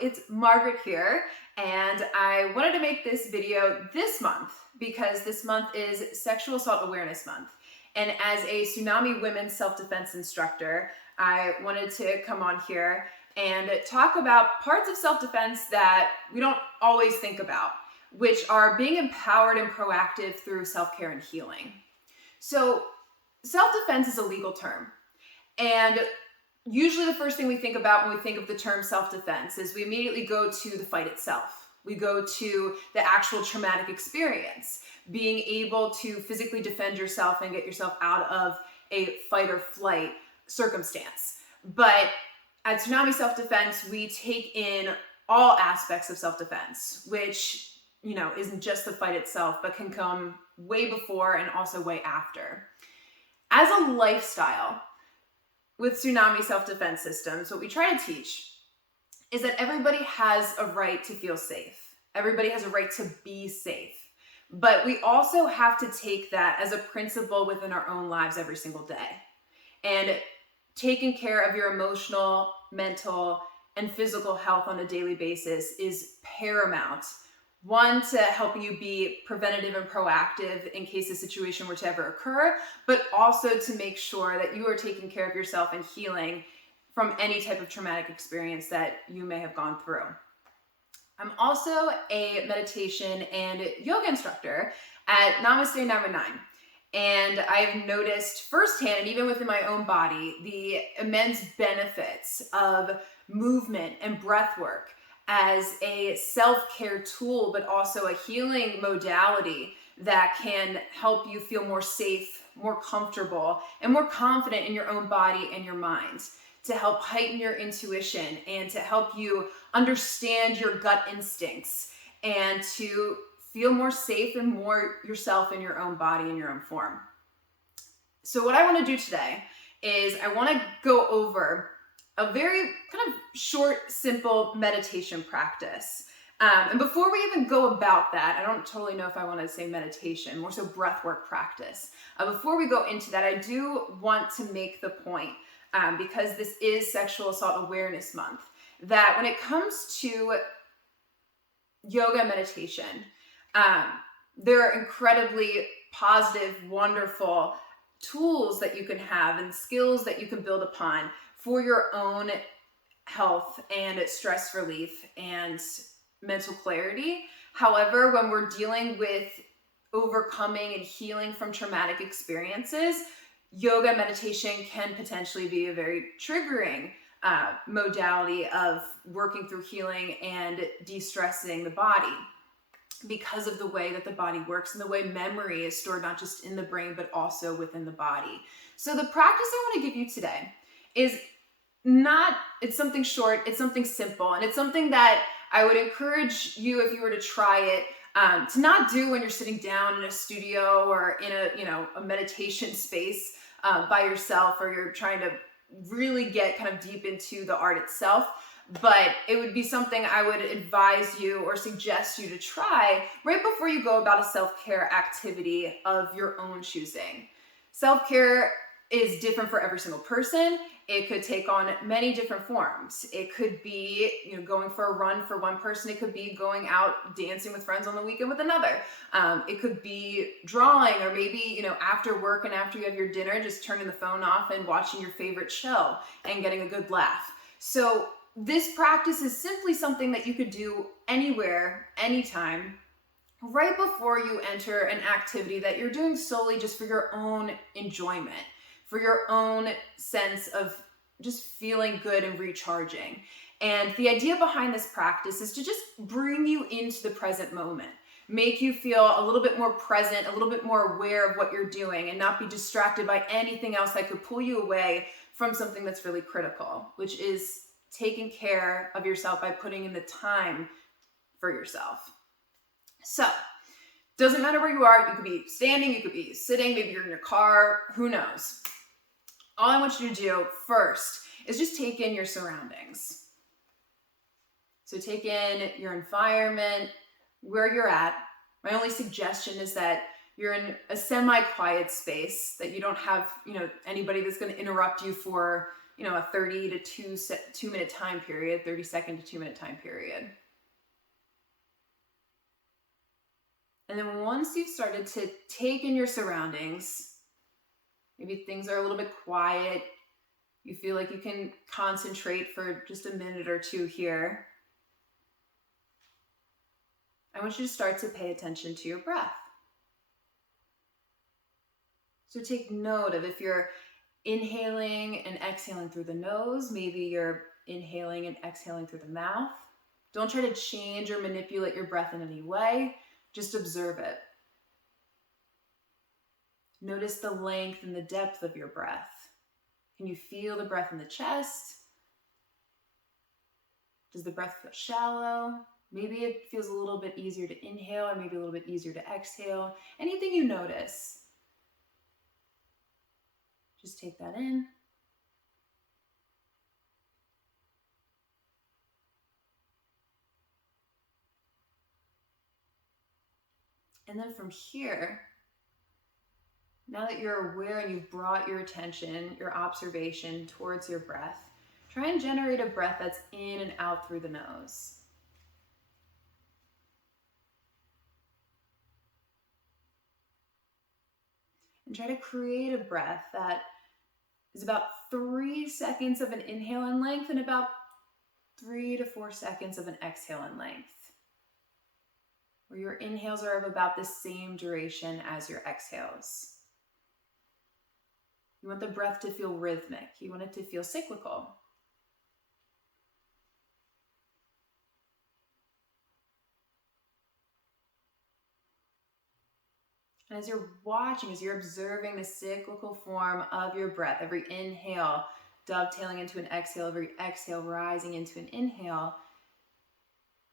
it's Margaret here, and I wanted to make this video this month because this month is Sexual Assault Awareness Month. And as a Tsunami Women's Self Defense instructor, I wanted to come on here and talk about parts of self-defense that we don't always think about, which are being empowered and proactive through self-care and healing. So self-defense is a legal term, and usually the first thing we think about when we think of the term self-defense is we immediately go to the fight itself. We go to the actual traumatic experience, being able to physically defend yourself and get yourself out of a fight or flight circumstance. But at Tsunami Self Defense, we take in all aspects of self-defense, which, isn't just the fight itself, but can come way before and also way after. As a lifestyle, with Tsunami Self Defense Systems, what we try to teach is that everybody has a right to feel safe. Everybody has a right to be safe. But we also have to take that as a principle within our own lives every single day. And taking care of your emotional, mental, and physical health on a daily basis is paramount. One, to help you be preventative and proactive in case a situation were to ever occur, but also to make sure that you are taking care of yourself and healing from any type of traumatic experience that you may have gone through. I'm also a meditation and yoga instructor at Namaste Number 9. And I've noticed firsthand, and even within my own body, the immense benefits of movement and breath work as a self-care tool, but also a healing modality that can help you feel more safe, more comfortable, and more confident in your own body and your mind, to help heighten your intuition and to help you understand your gut instincts and to feel more safe and more yourself in your own body and your own form. So what I want to do today is I want to go over a very kind of short, simple meditation practice. And before we even go about that, I don't totally know if I want to say meditation, more so breathwork practice. Before we go into that, I do want to make the point, because this is Sexual Assault Awareness Month, that when it comes to yoga and meditation, there are incredibly positive, wonderful tools that you can have and skills that you can build upon for your own health and stress relief and mental clarity. However, when we're dealing with overcoming and healing from traumatic experiences, yoga and meditation can potentially be a very triggering modality of working through healing and de-stressing the body, because of the way that the body works and the way memory is stored not just in the brain but also within the body. So the practice I want to give you today is it's something short, it's something simple, and it's something that I would encourage you, if you were to try it, to not do when you're sitting down in a studio or in a meditation space by yourself, or you're trying to really get kind of deep into the art itself. But it would be something I would advise you or suggest you to try right before you go about a self-care activity of your own choosing. Self-care is different for every single person. It could take on many different forms. It could be, going for a run for one person. It could be going out dancing with friends on the weekend with another. It could be drawing, or maybe, after work and after you have your dinner, just turning the phone off and watching your favorite show and getting a good laugh. So this practice is simply something that you could do anywhere, anytime, right before you enter an activity that you're doing solely just for your own enjoyment, for your own sense of just feeling good and recharging. And the idea behind this practice is to just bring you into the present moment, make you feel a little bit more present, a little bit more aware of what you're doing, and not be distracted by anything else that could pull you away from something that's really critical, which is taking care of yourself by putting in the time for yourself. So, doesn't matter where you are. You could be standing, you could be sitting, maybe you're in your car, who knows? All I want you to do first is just take in your surroundings. So take in your environment, where you're at. My only suggestion is that you're in a semi-quiet space that you don't have, anybody that's going to interrupt you for, a 30 to 2 minute time period, 30-second to 2 minute time period. And then once you've started to take in your surroundings, maybe things are a little bit quiet, you feel like you can concentrate for just a minute or two here, I want you to start to pay attention to your breath. So take note of if you're inhaling and exhaling through the nose, maybe you're inhaling and exhaling through the mouth. Don't try to change or manipulate your breath in any way. Just observe it. Notice the length and the depth of your breath. Can you feel the breath in the chest? Does the breath feel shallow? Maybe it feels a little bit easier to inhale or maybe a little bit easier to exhale. Anything you notice, just take that in. And then from here, now that you're aware and you've brought your attention, your observation towards your breath, try and generate a breath that's in and out through the nose. And try to create a breath that is about 3 seconds of an inhale in length and about 3 to 4 seconds of an exhale in length, where your inhales are of about the same duration as your exhales. You want the breath to feel rhythmic. You want it to feel cyclical. And as you're watching, as you're observing the cyclical form of your breath, every inhale dovetailing into an exhale, every exhale rising into an inhale,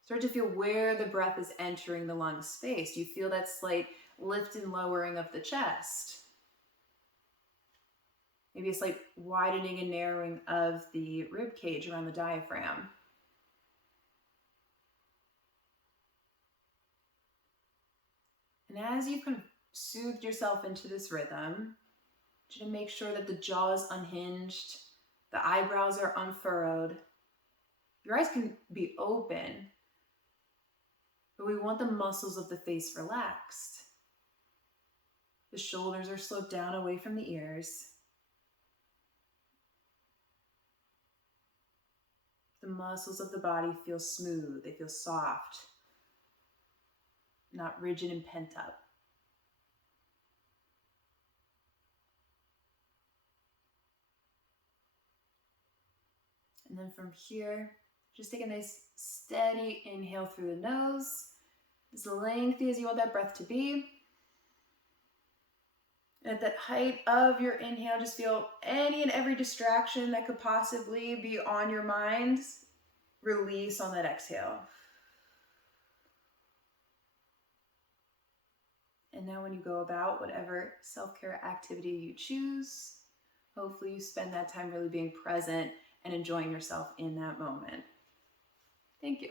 start to feel where the breath is entering the lung space. You feel that slight lift and lowering of the chest. Maybe a slight widening and narrowing of the rib cage around the diaphragm. And as you've kind of soothed yourself into this rhythm, to make sure that the jaw is unhinged, the eyebrows are unfurrowed, your eyes can be open, but we want the muscles of the face relaxed. The shoulders are sloped down away from the ears. The muscles of the body feel smooth, they feel soft, not rigid and pent up. And then from here, just take a nice steady inhale through the nose, as lengthy as you want that breath to be. And at that height of your inhale, just feel any and every distraction that could possibly be on your mind release on that exhale. And now when you go about whatever self-care activity you choose, hopefully you spend that time really being present and enjoying yourself in that moment. Thank you.